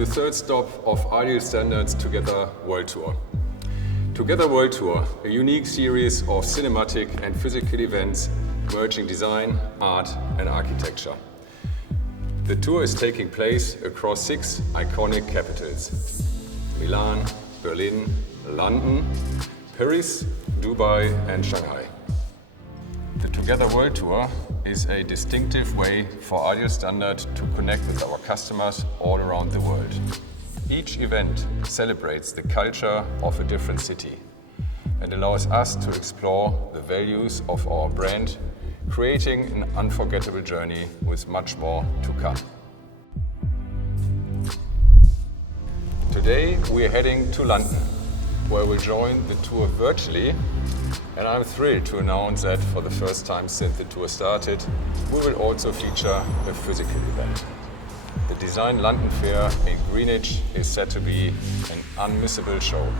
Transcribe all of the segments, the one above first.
the third stop of Ideal Standards Together World Tour. Together World Tour, a unique series of cinematic and physical events merging design, art and architecture. The tour is taking place across 6 iconic capitals: Milan, Berlin, London, Paris, Dubai and Shanghai. The Together World Tour is a distinctive way for Ideal Standard to connect with our customers all around the world. Each event celebrates the culture of a different city and allows us to explore the values of our brand, creating an unforgettable journey with much more to come. Today we are heading to London, where we'll join the tour virtually, and I'm thrilled to announce that for the first time since the tour started, we will also feature a physical event. The Design London Fair in Greenwich is set to be an unmissable show.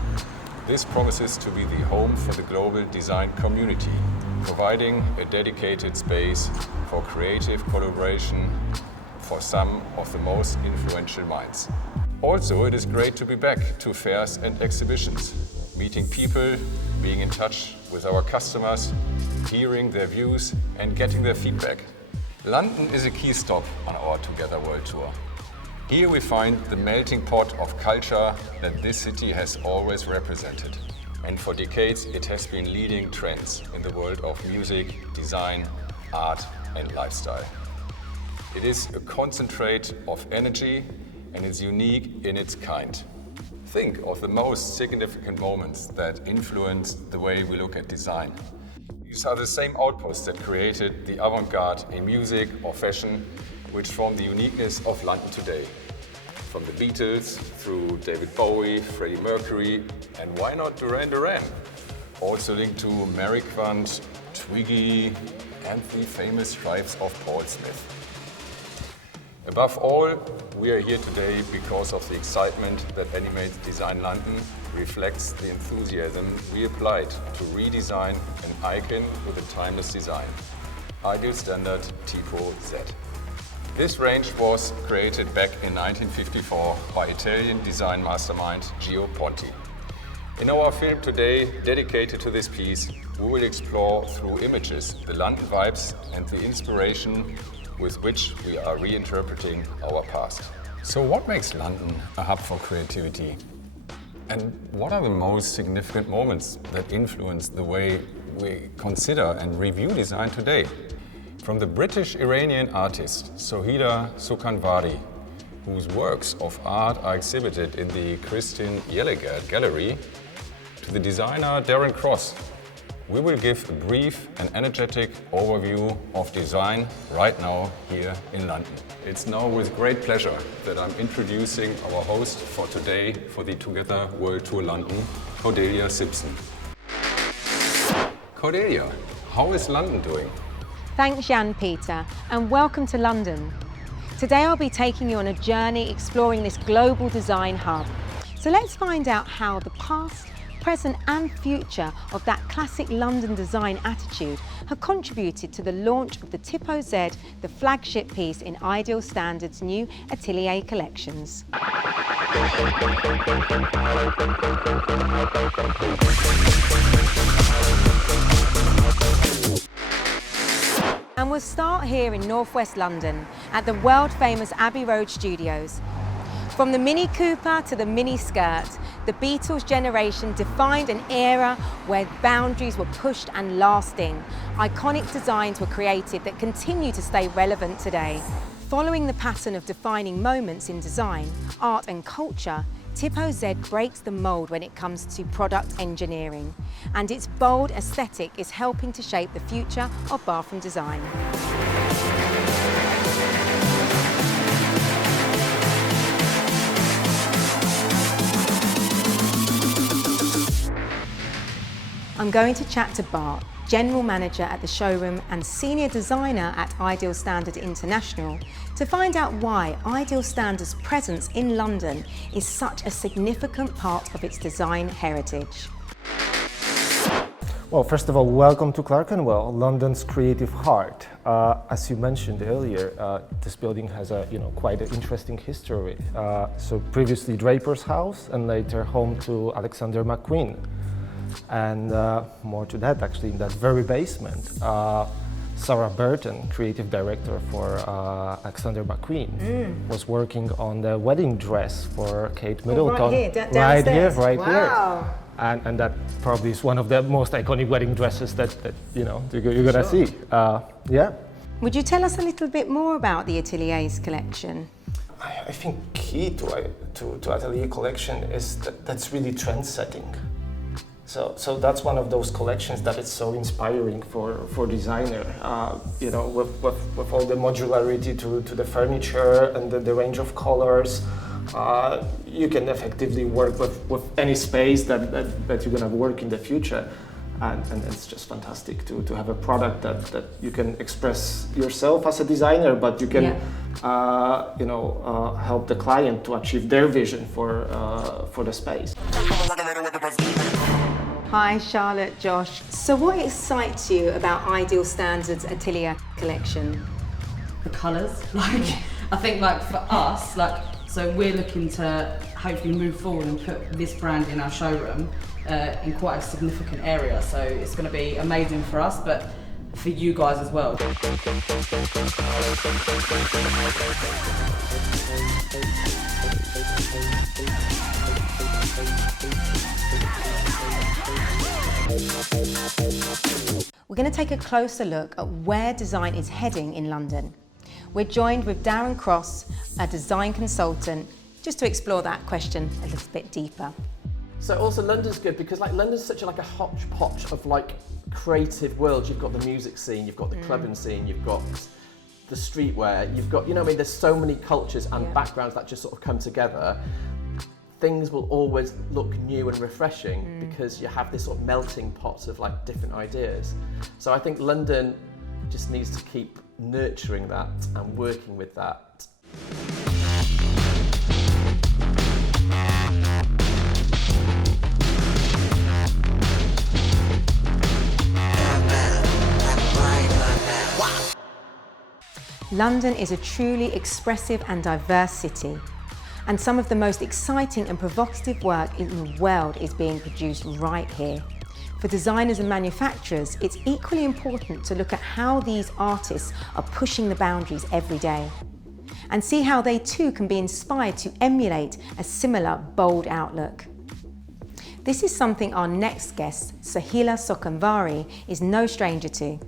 This promises to be the home for the global design community, providing a dedicated space for creative collaboration for some of the most influential minds. Also, it is great to be back to fairs and exhibitions, meeting people, being in touch with our customers, hearing their views and getting their feedback. London is a key stop on our Together World Tour. Here we find the melting pot of culture that this city has always represented. And for decades it has been leading trends in the world of music, design, art and lifestyle. It is a concentrate of energy and is unique in its kind. Think of the most significant moments that influenced the way we look at design. These are the same outposts that created the avant-garde in music or fashion, which form the uniqueness of London today. From the Beatles through David Bowie, Freddie Mercury, and why not Duran Duran? Also linked to Mary Quant, Twiggy, and the famous stripes of Paul Smith. Above all, we are here today because of the excitement that animates Design London reflects the enthusiasm we applied to redesign an icon with a timeless design, Ideal Standard Tipo-Z. This range was created back in 1954 by Italian design mastermind Gio Ponti. In our film today, dedicated to this piece, we will explore through images the London vibes and the inspiration with which we are reinterpreting our past. So what makes London a hub for creativity? And what are the most significant moments that influence the way we consider and review design today? From the British-Iranian artist Sohida Sukanvari, whose works of art are exhibited in the Christian Yellegard Gallery, to the designer Darren Cross, we will give a brief and energetic overview of design right now here in London. It's now with great pleasure that I'm introducing our host for today for the Together World Tour London, Cordelia Simpson. Cordelia, how is London doing? Thanks Jan-Peter and welcome to London. Today I'll be taking you on a journey exploring this global design hub. So let's find out how the past, present and future of that classic London design attitude have contributed to the launch of the Tipo-Z, the flagship piece in Ideal Standard's new Atelier Collections. And we'll start here in northwest London at the world famous Abbey Road Studios. From the Mini Cooper to the mini skirt, the Beatles generation defined an era where boundaries were pushed and lasting. Iconic designs were created that continue to stay relevant today. Following the pattern of defining moments in design, art and culture, Tipo-Z breaks the mold when it comes to product engineering, and its bold aesthetic is helping to shape the future of bathroom design. I'm going to chat to Bart, General Manager at the showroom and Senior Designer at Ideal Standard International, to find out why Ideal Standard's presence in London is such a significant part of its design heritage. Well, first of all, welcome to Clerkenwell, London's creative heart. As you mentioned earlier, this building has a quite an interesting history. So previously Draper's House, and later home to Alexander McQueen. And more to that, actually, in that very basement, Sarah Burton, creative director for Alexander McQueen, was working on the wedding dress for Kate Middleton. Right here, downstairs. Right here. Wow. And that probably is one of the most iconic wedding dresses that you're gonna see. Yeah. Would you tell us a little bit more about the Atelier's collection? I think key to Atelier Collection is that's really trend setting. So that's one of those collections that is so inspiring for designer. With all the modularity to the furniture and the range of colors, you can effectively work with any space that you're gonna work in the future. And it's just fantastic to have a product that you can express yourself as a designer, but you can help the client to achieve their vision for the space. Hi Charlotte, Josh. So what excites you about Ideal Standard's Atelier collection? The colours. I think for us, so we're looking to hopefully move forward and put this brand in our showroom in quite a significant area. So it's going to be amazing for us, but for you guys as well. We're going to take a closer look at where design is heading in London. We're joined with Darren Cross, a design consultant, just to explore that question a little bit deeper. So also London's good because London's such a hodgepodge of creative worlds. You've got the music scene, you've got the clubbing scene, you've got the streetwear, you've got, there's so many cultures and backgrounds that just sort of come together. Things will always look new and refreshing because you have this sort of melting pot of different ideas. So I think London just needs to keep nurturing that and working with that. London is a truly expressive and diverse city, and some of the most exciting and provocative work in the world is being produced right here. For designers and manufacturers, it's equally important to look at how these artists are pushing the boundaries every day, and see how they too can be inspired to emulate a similar bold outlook. This is something our next guest, Sahila Sokanvari, is no stranger to.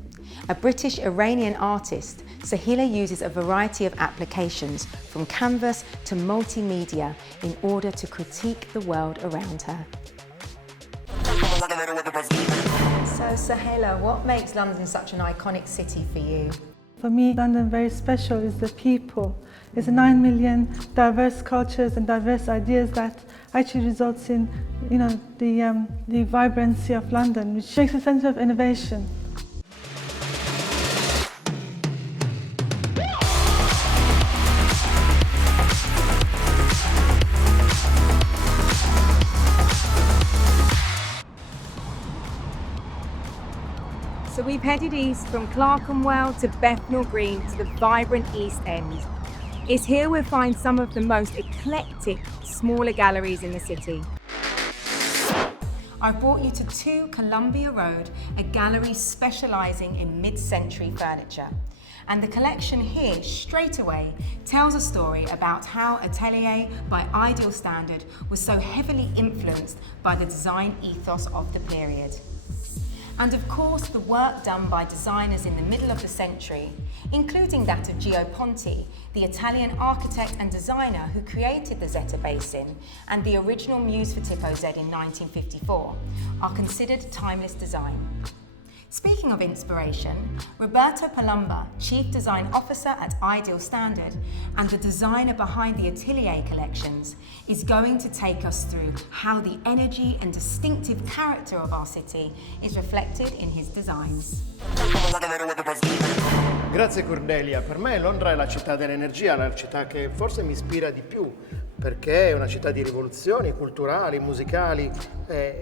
A British-Iranian artist, Sahila uses a variety of applications, from canvas to multimedia, in order to critique the world around her. So Sahila, what makes London such an iconic city for you? For me, London very special is the people. It's 9 million diverse cultures and diverse ideas that actually results in, the vibrancy of London, which makes a sense of innovation. So we've headed east from Clerkenwell to Bethnal Green to the vibrant East End. It's here we'll find some of the most eclectic, smaller galleries in the city. I've brought you to 2 Columbia Road, a gallery specialising in mid-century furniture. And the collection here, straight away, tells a story about how Atelier by Ideal Standard was so heavily influenced by the design ethos of the period. And of course, the work done by designers in the middle of the century, including that of Gio Ponti, the Italian architect and designer who created the Zeta Basin and the original muse for Tipo-Z in 1954, are considered timeless design. Speaking of inspiration, Roberto Palomba, Chief Design Officer at Ideal Standard and the designer behind the Atelier Collections, is going to take us through how the energy and distinctive character of our city is reflected in his designs. Grazie Cornelia, per me Londra è la città dell'energia, la città che forse mi ispira di più perché è una città di rivoluzioni culturali, musicali.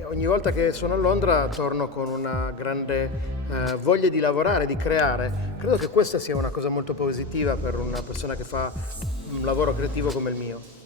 Ogni volta che sono a Londra torno con una grande voglia di lavorare, di creare. Credo che questa sia una cosa molto positiva per una persona che fa un lavoro creativo come il mio.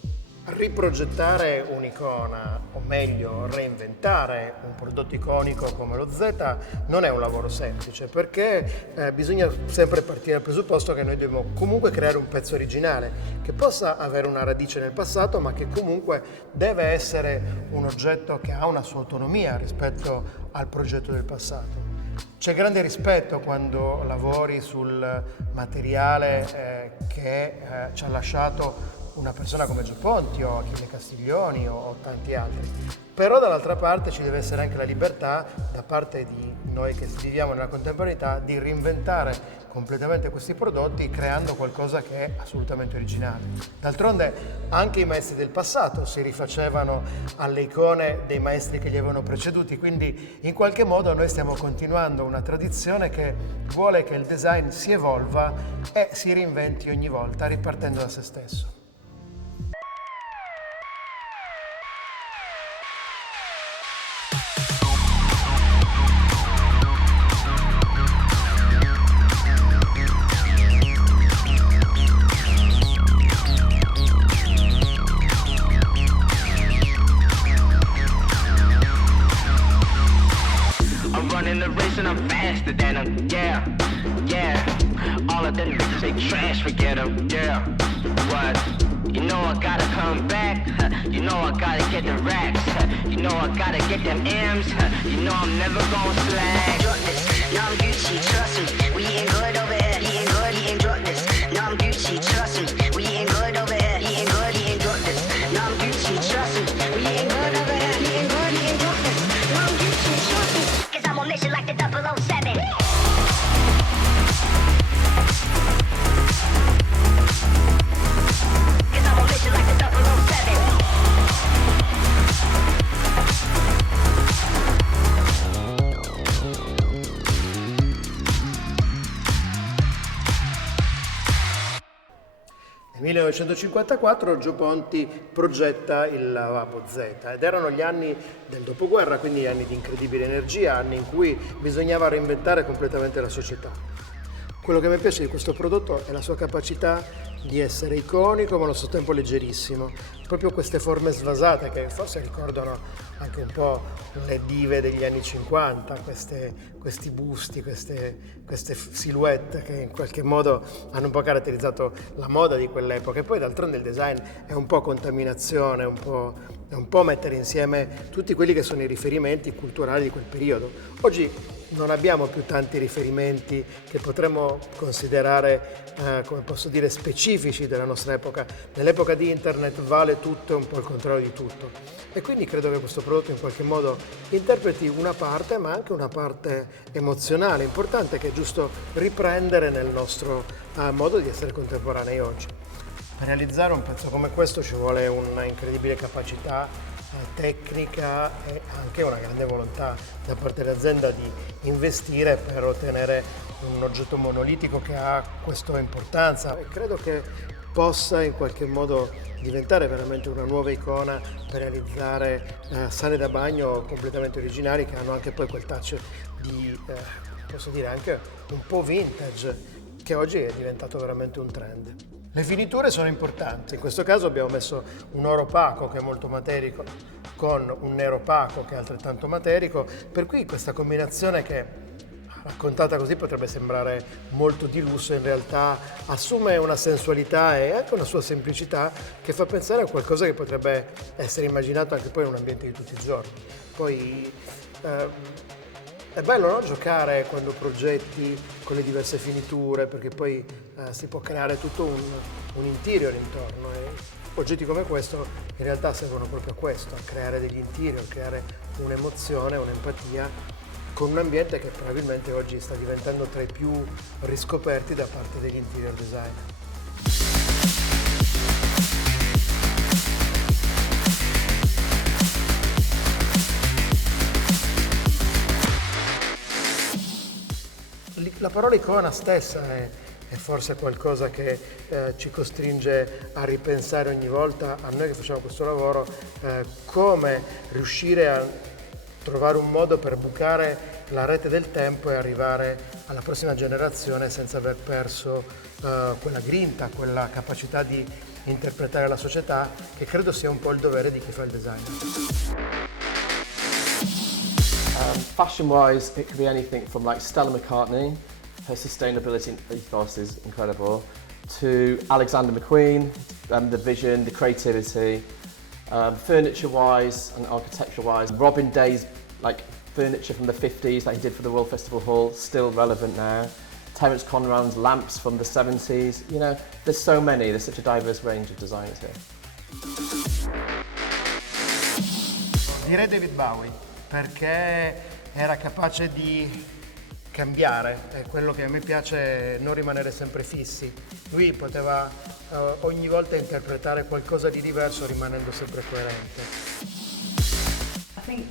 Riprogettare un'icona, o meglio reinventare un prodotto iconico come lo Z non è un lavoro semplice, perché bisogna sempre partire dal presupposto che noi dobbiamo comunque creare un pezzo originale che possa avere una radice nel passato, ma che comunque deve essere un oggetto che ha una sua autonomia rispetto al progetto del passato. C'è grande rispetto quando lavori sul materiale che ci ha lasciato una persona come Gio Ponti o Achille Castiglioni o tanti altri. Però dall'altra parte ci deve essere anche la libertà da parte di noi che viviamo nella contemporaneità di reinventare completamente questi prodotti creando qualcosa che è assolutamente originale. D'altronde anche i maestri del passato si rifacevano alle icone dei maestri che li avevano preceduti, quindi in qualche modo noi stiamo continuando una tradizione che vuole che il design si evolva e si reinventi ogni volta ripartendo da se stesso. Nel 1954 Gio Ponti progetta il lavabo Z ed erano gli anni del dopoguerra, quindi anni di incredibile energia, anni in cui bisognava reinventare completamente la società. Quello che mi piace di questo prodotto è la sua capacità di essere iconico ma allo stesso tempo leggerissimo. Proprio queste forme svasate che forse ricordano anche un po' le dive degli anni 50, questi busti, queste silhouette che in qualche modo hanno un po' caratterizzato la moda di quell'epoca. E poi d'altronde il design è un po' contaminazione, è un po' mettere insieme tutti quelli che sono i riferimenti culturali di quel periodo. Oggi non abbiamo più tanti riferimenti che potremmo considerare, come posso dire, specifici della nostra epoca. Nell'epoca di internet vale tutto e un po' il contrario di tutto. E quindi credo che questo prodotto in qualche modo interpreti una parte, ma anche una parte emozionale, importante, che è giusto riprendere nel nostro modo di essere contemporanei oggi. Per realizzare un pezzo come questo ci vuole una incredibile capacità tecnica e anche una grande volontà da parte dell'azienda di investire per ottenere un oggetto monolitico che ha questa importanza e credo che possa in qualche modo diventare veramente una nuova icona per realizzare sale da bagno completamente originali che hanno anche poi quel touch di, posso dire, anche un po' vintage che oggi è diventato veramente un trend. Le finiture sono importanti, in questo caso abbiamo messo un oro opaco che è molto materico con un nero opaco che è altrettanto materico, per cui questa combinazione che raccontata così potrebbe sembrare molto di lusso, in realtà assume una sensualità e anche una sua semplicità che fa pensare a qualcosa che potrebbe essere immaginato anche poi in un ambiente di tutti i giorni. Poi è bello, no? Giocare quando progetti con le diverse finiture, perché poi si può creare tutto un interior intorno e oggetti come questo in realtà servono proprio a questo, a creare degli interior, a creare un'emozione, un'empatia con un ambiente che probabilmente oggi sta diventando tra i più riscoperti da parte degli interior designer. La parola icona stessa è è forse qualcosa che ci costringe a ripensare ogni volta, a noi che facciamo questo lavoro, come riuscire a trovare un modo per bucare la rete del tempo e arrivare alla prossima generazione senza aver perso quella grinta, quella capacità di interpretare la società, che credo sia un po' il dovere di chi fa il design. Fashion-wise, it could be anything from like Stella McCartney, her sustainability ethos is incredible, to Alexander McQueen, the vision, the creativity. Furniture-wise and architecture-wise, Robin Day's like furniture from the 50s that he did for the World Festival Hall, still relevant now. Terence Conran's lamps from the 70s, you know, there's so many, there's such a diverse range of designers here. Direi David Bowie, perché era capace di cambiare, è quello che a me piace, non rimanere sempre fissi. Lui poteva ogni volta interpretare qualcosa di diverso rimanendo sempre coerente. I think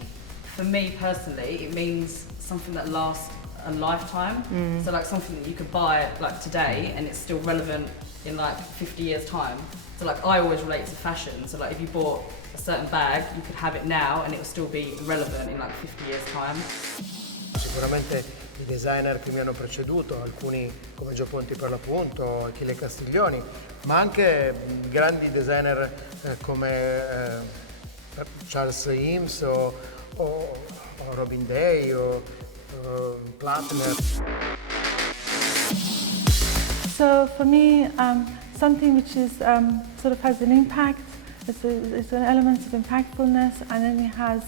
for me personally, it means something that lasts a lifetime. So like something that you could buy like today and it's still relevant in like 50 years time. So like I always relate to fashion. So like if you bought a certain bag, you could have it now and it will still be relevant in like 50 years time. Sicuramente i designer che mi hanno preceduto, alcuni come Gio Ponti per l'appunto, Achille Castiglioni, ma anche grandi designer come Charles Eames o Robin Day o Plattner. So for me, something which is sort of has an impact, it's an element of impactfulness, and then it has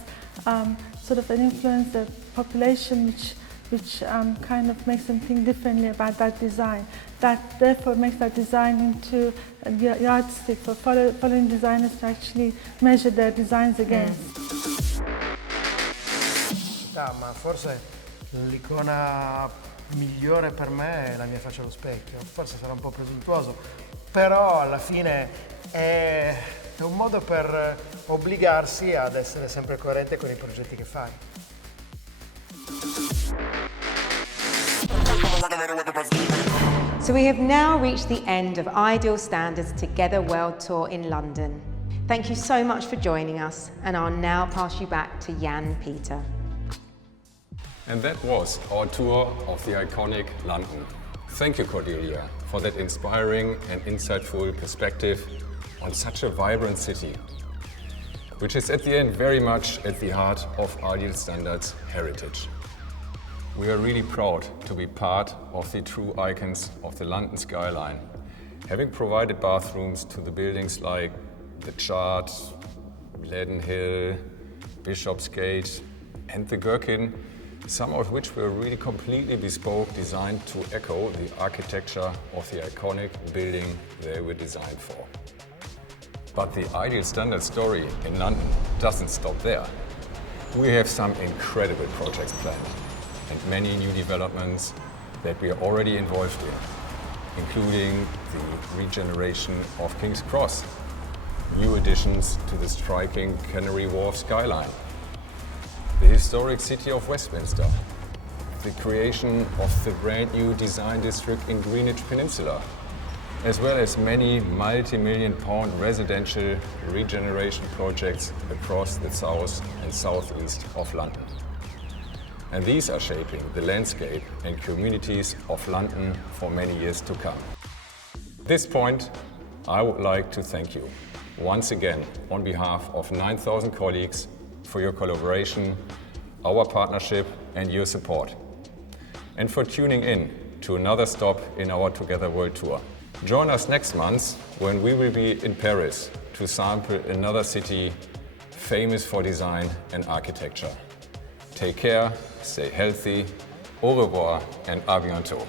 sort of an influence the population which kind of makes them think differently about that design. That therefore makes that design into a yardstick for following designers to actually measure their designs against. Ma forse l'icona migliore per me è la mia faccia allo specchio. Forse sarà un po' presuntuoso, però alla fine è un modo per obbligarsi ad essere sempre coerente con i progetti che fai. So we have now reached the end of Ideal Standards Together World Tour in London. Thank you so much for joining us, and I'll now pass you back to Jan Peter. And that was our tour of the iconic London. Thank you, Cordelia, for that inspiring and insightful perspective on such a vibrant city, which is at the end very much at the heart of Ideal Standards heritage. We are really proud to be part of the true icons of the London skyline, having provided bathrooms to the buildings like the Chart, Leaden Hill, Bishopsgate and the Gherkin, some of which were really completely bespoke, designed to echo the architecture of the iconic building they were designed for. But the Ideal Standard story in London doesn't stop there. We have some incredible projects planned and many new developments that we are already involved in, including the regeneration of King's Cross, new additions to the striking Canary Wharf skyline, the historic city of Westminster, the creation of the brand new design district in Greenwich Peninsula, as well as many multi-million-pound residential regeneration projects across the south and southeast of London. And these are shaping the landscape and communities of London for many years to come. At this point, I would like to thank you once again on behalf of 9,000 colleagues for your collaboration, our partnership and your support, and for tuning in to another stop in our Together World Tour. Join us next month when we will be in Paris to sample another city famous for design and architecture. Take care, stay healthy, au revoir and à bientôt.